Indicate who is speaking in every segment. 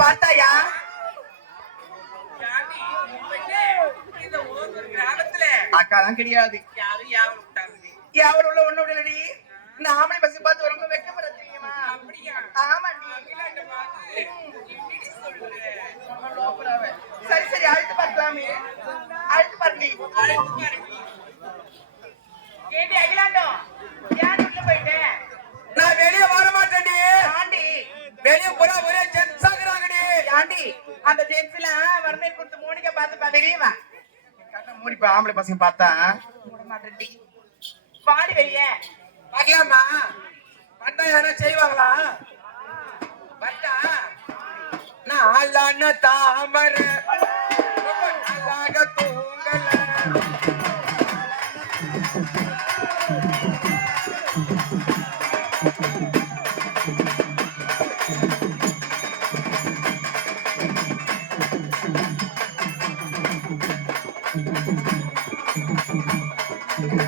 Speaker 1: பார்த்தாயா
Speaker 2: இந்த ஊர் கிராமத்துல
Speaker 1: அக்கா தான் கிடையாது
Speaker 2: யாரும்
Speaker 1: உள்ள ஒண்ணு விடலடி இந்த ஆம்பளை பஸ் பார்த்து ரொம்ப வெக்கப்பட தெரியுமா?
Speaker 2: அப்படியா?
Speaker 1: சரி சரி அழுத்து பார்க்கலாமே அழுத்து பாருடி
Speaker 2: அழைத்து
Speaker 1: பசங்க பார்த்தா. பாடி வெளியே.
Speaker 3: பார்க்கலாமா வந்தா யாரா செய்வாங்களா? வந்தா. நாளான தாமரை.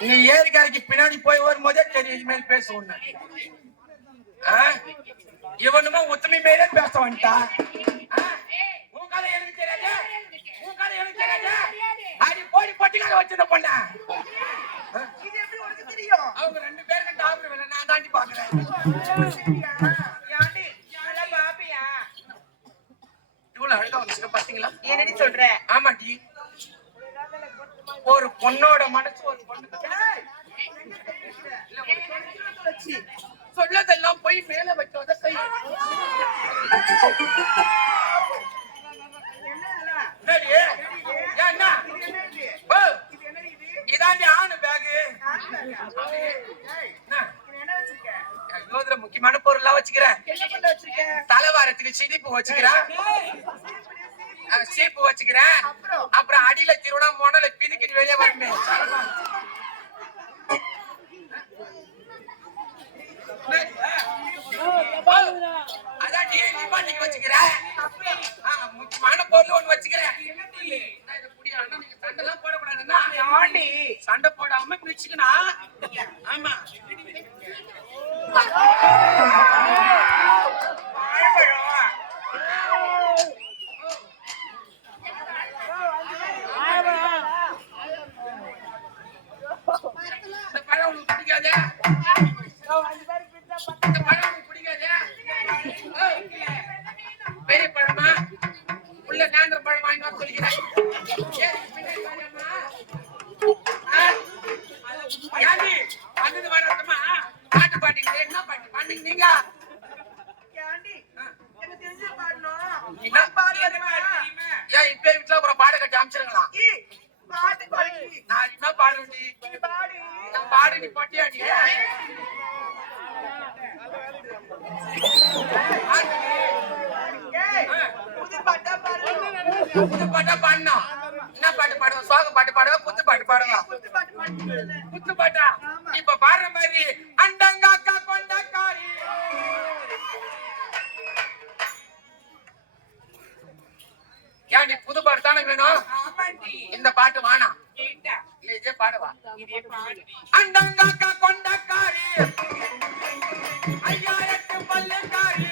Speaker 3: நீ ஏரிக்கரைக்கு பின்னாடி போய் வரும்போதே தெரியும் இனிமேல் பேச ஒண்ணு இவனுமா ஒத்துமை மேலே பேச வந்துட்டா? உன் கதை எனக்கு தெரியாது. உன் கதை எனக்கு தெரியாது. அடி போடி பட்டிக்கார வச்சிருந்த பொண்ண.
Speaker 1: இது
Speaker 3: அவங்க ரெண்டு பேருக்கு டாக்டர் வேலை. நான் தாண்டி பாக்குறேன்
Speaker 1: சரியா யாண்டி நல்லா பாப்பியா
Speaker 3: இவ்வளவு அழகா வந்துச்சு பாத்தீங்களா
Speaker 1: என்னடி சொல்ற
Speaker 3: ஆமாடி ஒரு பொண்ணோட மனசு ஒரு பொண்ணு
Speaker 1: ஏய், எங்க தெரியுது? இல்ல, ஒரு தொலைச்சிருவத்தை வச்சு.
Speaker 3: சொல்லதெல்லாம் போய் மேல வச்சோத கை
Speaker 1: என்னதுடா?
Speaker 3: என்னடி ஏன்னா
Speaker 1: இது என்னது?
Speaker 3: ஓ
Speaker 1: இது என்னடி இது?
Speaker 3: இதாண்டி ஆணு பேகு
Speaker 1: ஆத்தாக்கா. ஏய்,
Speaker 3: என்ன
Speaker 1: இது என்ன வச்சிருக்க?
Speaker 3: யோதுல முக்கியமான பொருளா வச்சுக்கிறேன் தலைவாரத்துக்கு சிரிப்பு வச்சுக்கிறேன் சீப்பு வச்சுக்கிறேன்
Speaker 1: அப்புறம்?
Speaker 3: அடியில திருவண்ணா மொனல பிதுக்கிட்டு வெளியே வரணும் அதான் நீ நிப்பாட்டிக்கு வச்சுக்கிறேன் முக்கியமான பொருள் ஒண்ணு வச்சுக்கிறேன். சண்டை போடாம பிடிச்சுக்கணும் ஆமா. ஆ? சொல்கிறேன் வந்தது வரட்டுமா? பாட்டு பாடிங்க என்ன பாட்டு பாடுங்க நீங்க
Speaker 2: ஏண்டி?
Speaker 3: ஏன் இப்ப வீட்டுல அப்புறம் பாட கட்டி அமைச்சிருங்களா நான் என்ன பாடுவேன்டி நான் பாடு நீ பட்டியாடி
Speaker 2: ஏய், புது பாட்டா
Speaker 3: பாடணும் என்ன பாட்டு பாடுவோம் சோக பாட்டு பாடுவோம் குத்து பாட்டு பாடுவா குத்து பாட்டா இப்ப பாடுற மாதிரி அண்டங்காக்கா கொண்டக்காரி ஏன் நீ புது பாட்டு தானே வேணும் இந்த பாட்டு வானா இதே பாடுவா அண்டங்காக்கா கொண்டக்காரி ஐயாயிரத்து
Speaker 2: பல்லு காரி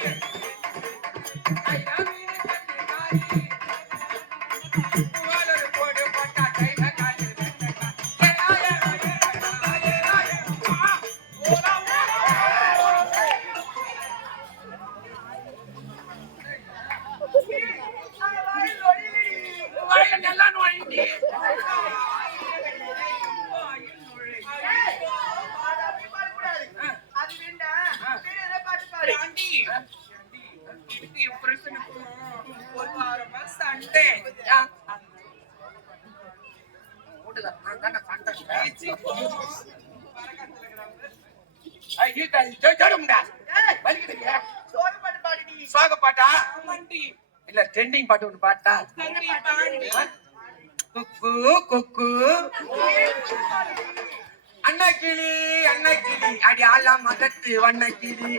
Speaker 3: சோக பாட்டா இல்ல ட்ரெண்டிங் பாட்டு ஒண்ணு பாட்டா? குக்கு குக்கு. அண்ணா கிளி அண்ணா கிளி அடி ஆலாம் மதத்து வண்ண கிளி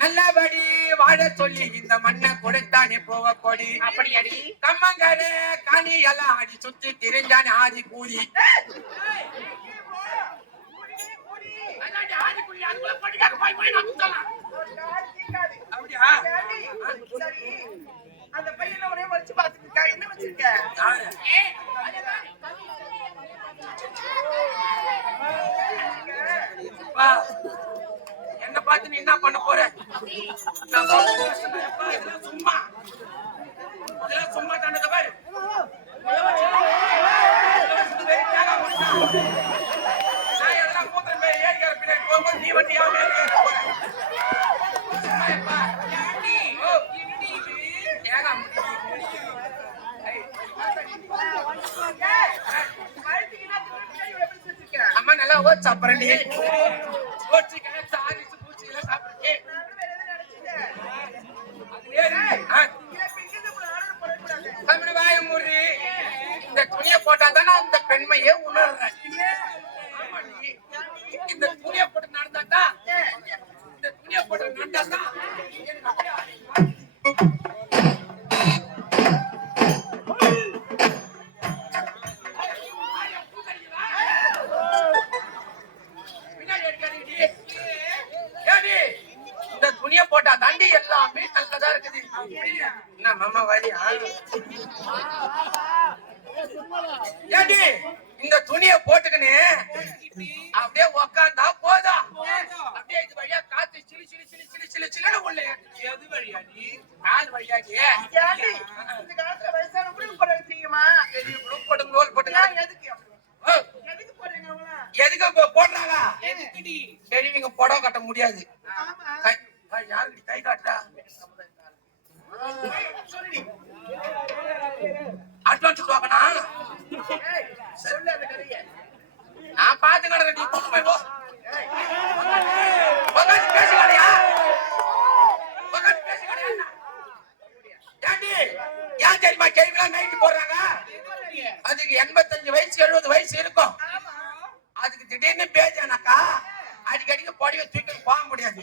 Speaker 3: நல்லபடி வாழ சொல்லி இந்த மண்ணை கொடுத்தானே போவ கொடி அப்படி அடி கம்மங்காரு காணி எல்லாம் அடி சுத்தி திரிஞ்சானே ஆதி கூலி.
Speaker 2: அந்த பையனை ஒரே வலிச்சு பார்த்துட்டு இருக்கா. என்ன வச்சிருக்க
Speaker 3: பார்த்து நீ என்ன பண்ண போற சும்மா இதெல்லாம் சும்மா தானே பாரு நான் எல்லாம் மூத்திரம் போய் ஏறிக்கிற நீ வண்டி யாரும் ஏறிக்கிற பெண்மையே உணர்றாங்க அதுக்கு எண்பத்தஞ்சு வயசு எழுபது வயசு இருக்கும். அதுக்கு திடீர்னு பேஜானாக்கா அடிக்கடிக்கு பொடியை தூக்கி போக முடியாது.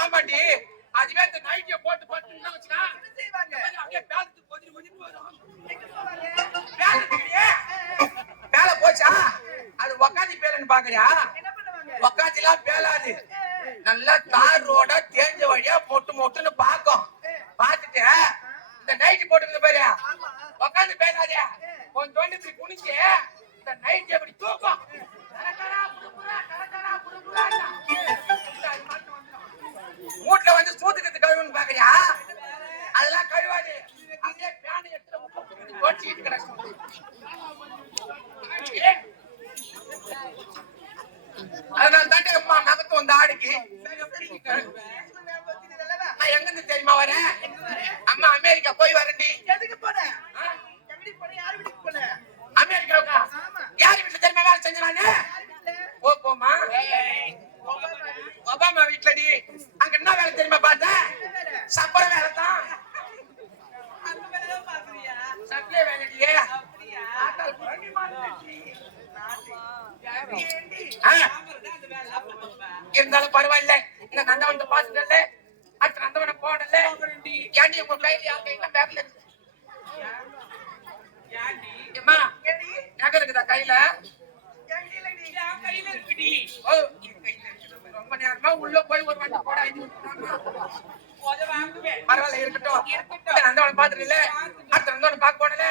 Speaker 2: ஆமாடி.
Speaker 3: அதுவே இந்த நைட்டியை போட்டு போட்டு வச்சுக்கா
Speaker 2: என்ன செய்வாங்க?
Speaker 3: அப்படியே பேலத்து கொஞ்சம் கொஞ்சம் வரும்
Speaker 2: எங்க
Speaker 3: போச்சா? அது உக்காந்து பேலன்னு பாக்குறியா?
Speaker 2: என்ன எல்லாம்
Speaker 3: உக்காந்துலாம் பேலாது. நல்லா அதனால தாண்டி அம்மா நகத்து வந்த ஆடுக்கு? தெரியுமா வரேன்? அம்மா அமெரிக்கா போய் வர யாண்டி உங்க கையில யாருக்கு பேக்ல இருக்குதா கையில? ரொம்ப நேரமா உள்ள போய் ஒரு வண்டி போட
Speaker 2: ஐந்து
Speaker 3: பரவாயில்ல இருக்கட்டும். அந்த பாத்துருல அடுத்த பாக்க போனல?